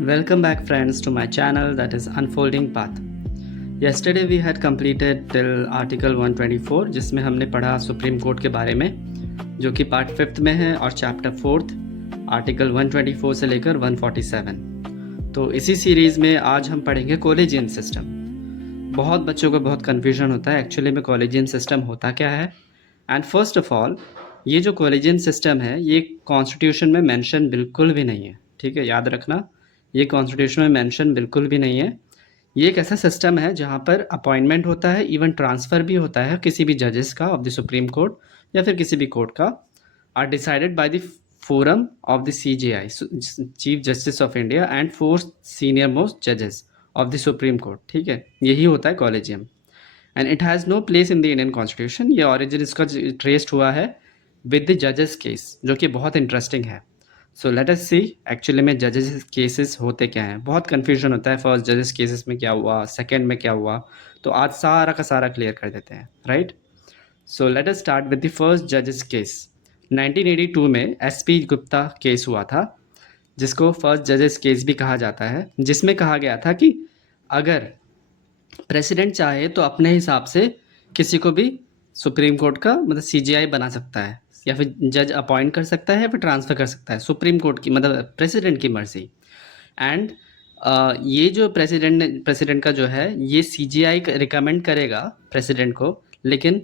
Welcome back, friends, to my channel that is Unfolding Path. Yesterday we had completed till Article 124 जिसमें हमने पढ़ा supreme court के बारे में, जो कि पार्ट 5th में है और चैप्टर 4th आर्टिकल 124 से लेकर 147। तो इसी सीरीज़ में आज हम पढ़ेंगे कॉलेजियन सिस्टम। बहुत बच्चों को बहुत कन्फ्यूजन होता है एक्चुअली में कॉलेजियन सिस्टम होता क्या है। एंड फर्स्ट ऑफ ऑल, ये जो कॉलेजियन सिस्टम है ये कॉन्स्टिट्यूशन में मेंशन बिल्कुल भी नहीं है, ठीक है, याद रखना, ये कॉन्स्टिट्यूशन में मेंशन बिल्कुल भी नहीं है। ये एक ऐसा सिस्टम है जहाँ पर अपॉइंटमेंट होता है, इवन ट्रांसफ़र भी होता है किसी भी जजेस का ऑफ द सुप्रीम कोर्ट या फिर किसी भी कोर्ट का, are decided by the forum of the CJI, chief justice of India, and 4 senior most जजेस ऑफ द सुप्रीम कोर्ट, ठीक है, यही होता है collegium. And it has no place in the Indian constitution. ये ऑरिजिन इसका traced हुआ है विद द जजेस केस, जो कि बहुत इंटरेस्टिंग है। सो लेट अस सी एक्चुअली में जजेस केसेस होते क्या हैं। बहुत कन्फ्यूजन होता है फर्स्ट जजेस केसेस में क्या हुआ, सेकंड में क्या हुआ, तो आज सारा का सारा क्लियर कर देते हैं, right. So let us start with the first जजेस केस। 1982 में SP गुप्ता केस हुआ था, जिसको फर्स्ट जजेस केस भी कहा जाता है, जिसमें कहा गया था कि अगर प्रेसिडेंट चाहे तो अपने हिसाब से किसी को भी सुप्रीम कोर्ट का मतलब CJI बना सकता है, या फिर जज अपॉइंट कर सकता है, या फिर ट्रांसफ़र कर सकता है, सुप्रीम कोर्ट की मतलब प्रेसिडेंट की मर्जी। एंड ये जो प्रेसिडेंट का जो है ये CJI रिकमेंड करेगा प्रेसिडेंट को, लेकिन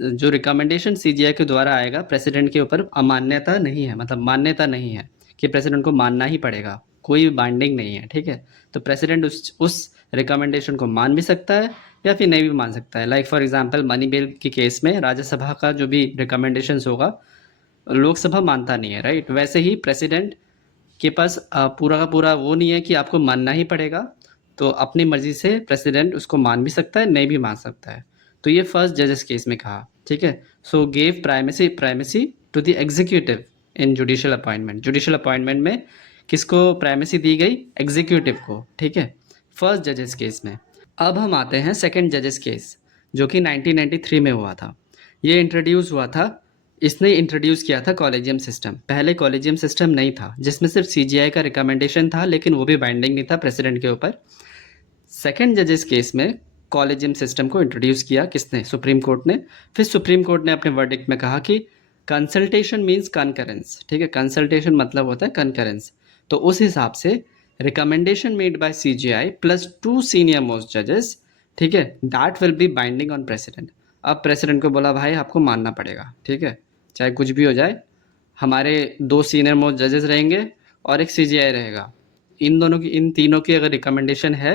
जो रिकमेंडेशन CJI के द्वारा आएगा प्रेसिडेंट के ऊपर अमान्यता नहीं है, मतलब मान्यता नहीं है कि प्रेसिडेंट को मानना ही पड़ेगा, कोई बाइंडिंग नहीं है, ठीक है। तो प्रेसिडेंट उस रिकमेंडेशन को मान भी सकता है या फिर नहीं भी मान सकता है। Like for example money bill के केस में राज्यसभा का जो भी रिकमेंडेशंस होगा लोकसभा मानता नहीं है, राइट। वैसे ही प्रेसिडेंट के पास पूरा का पूरा वो नहीं है कि आपको मानना ही पड़ेगा, तो अपनी मर्जी से प्रेसिडेंट उसको मान भी सकता है, नहीं भी मान सकता है। तो ये फर्स्ट जजेस केस में कहा, ठीक है। So gave primacy to the executive in judicial appointment. Judicial appointment में किसको प्राइमेसी दी गई? एग्जीक्यूटिव को, ठीक है, फर्स्ट जजेस केस में। अब हम आते हैं सेकंड जजेस केस, जो कि 1993 में हुआ था। ये इंट्रोड्यूस हुआ था, इसने इंट्रोड्यूस किया था कॉलेजियम सिस्टम। पहले कॉलेजियम सिस्टम नहीं था, जिसमें सिर्फ CJI का रिकमेंडेशन था, लेकिन वो भी बाइंडिंग नहीं था प्रेसिडेंट के ऊपर। सेकंड जजेस केस में कॉलेजियम सिस्टम को इंट्रोड्यूस किया किसने? सुप्रीम कोर्ट ने। फिर सुप्रीम कोर्ट ने अपने वर्डिक्ट में कहा कि कंसल्टेशन मीन्स कंकरेंस, ठीक है, कंसल्टेशन मतलब होता है कंकरेंस। तो उस हिसाब से recommendation made by CJI plus 2 senior most जजेस, ठीक है, that will be binding on president. अब प्रेसिडेंट को बोला भाई आपको मानना पड़ेगा, ठीक है, चाहे कुछ भी हो जाए, हमारे 2 सीनियर मोस्ट जजेस रहेंगे और एक CJI रहेगा, इन तीनों की अगर रिकमेंडेशन है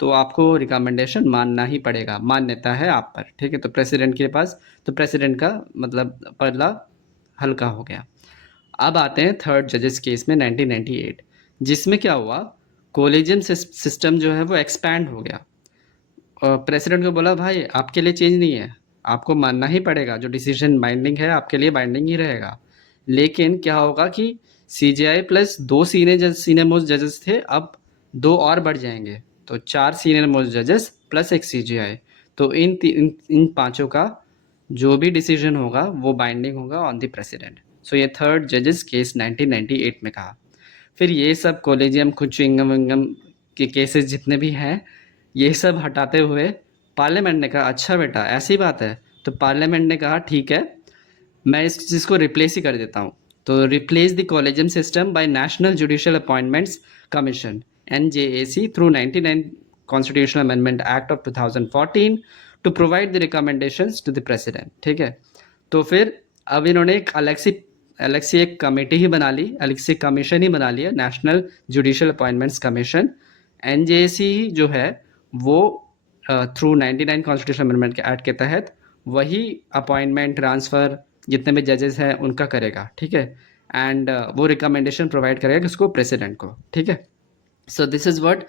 तो आपको रिकमेंडेशन मानना ही पड़ेगा, मान्यता है आप पर, ठीक है। तो प्रेसिडेंट के पास, तो प्रेसिडेंट का मतलब पल्ला हल्का हो गया। अब आते हैं थर्ड जजेस केस में 1998, जिसमें क्या हुआ, कोलेजियम सिस्टम जो है वो एक्सपैंड हो गया। प्रेसिडेंट को बोला भाई आपके लिए चेंज नहीं है, आपको मानना ही पड़ेगा, जो डिसीजन बाइंडिंग है आपके लिए बाइंडिंग ही रहेगा। लेकिन क्या होगा कि CJI प्लस 2 सीनियर मोस्ट जजेस थे, अब 2 और बढ़ जाएंगे, तो 4 सीनियर मोस्ट जजेस प्लस एक CJI। तो इन पांचों का जो भी डिसीजन होगा वो बाइंडिंग होगा ऑन द प्रेसिडेंट। सो ये थर्ड जजेस केस 1998 में कहा। फिर ये सब कॉलेजियम कुछ इंगम विंगम के केसेस जितने भी हैं, ये सब हटाते हुए पार्लियामेंट ने कहा अच्छा बेटा ऐसी बात है, तो पार्लियामेंट ने कहा ठीक है, मैं इस चीज़ को रिप्लेस ही कर देता हूँ। तो replace the collegium system by national judicial appointments commission NJAC through 99 constitutional amendment act of 2014 to provide the recommendations to the president, ठीक है। तो फिर अब इन्होंने एक अलग से एक कमेटी ही बना ली, अलग से कमीशन ही बना लिया, national judicial appointments commission. NJAC जो है वो थ्रू 99 कॉन्स्टिट्यूशनल अमेंडमेंट के एक्ट के तहत वही अपॉइंटमेंट ट्रांसफ़र जितने भी जजेस हैं उनका करेगा, ठीक है। एंड वो रिकमेंडेशन प्रोवाइड करेगा किसको? प्रेसिडेंट को, ठीक है। So this is what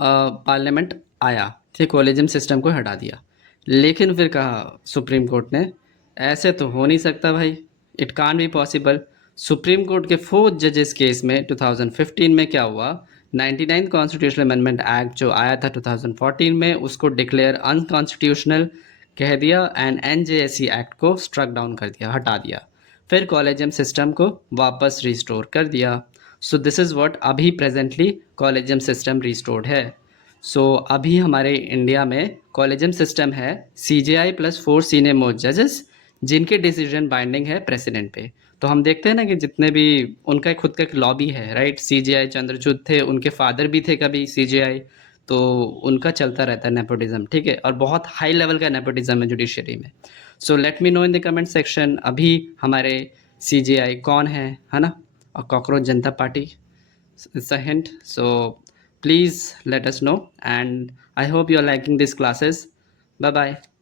parliament आया, ठीक, कॉलेजियम सिस्टम को हटा दिया। लेकिन फिर कहा सुप्रीम कोर्ट ने ऐसे तो हो नहीं सकता भाई, it can be possible. Supreme court के 4th जजेस केस में 2015 में क्या हुआ, 99 कॉन्स्टिट्यूशनल अमेंडमेंट एक्ट जो आया था 2014 में, उसको डिक्लेयर अनकॉन्स्टिट्यूशनल कह दिया एंड NJAC एक्ट को स्ट्रक डाउन कर दिया, हटा दिया। फिर कॉलेजियम सिस्टम को वापस रिस्टोर कर दिया। सो दिस इज़ व्हाट अभी प्रेजेंटली कॉलेजियम सिस्टम रिस्टोर्ड है। सो अभी हमारे इंडिया में कॉलेजियम सिस्टम है CJI प्लस 4 सीनियर मोस्ट जजेस, जिनके डिसीजन बाइंडिंग है प्रेसिडेंट पे। तो हम देखते हैं ना कि जितने भी उनका खुद का एक लॉबी है, राइट। CJI चंद्रचूड थे, उनके फादर भी थे कभी CJI, तो उनका चलता रहता है नेपोटिज्म, ठीक है। और बहुत हाई लेवल का नेपोटिज्म है जुडिशरी में। So let me know in the comment section अभी हमारे CJI कौन है ना। और cockroach Janata party it's a hint. So please let us know, and I hope you are liking these classes. Bye bye.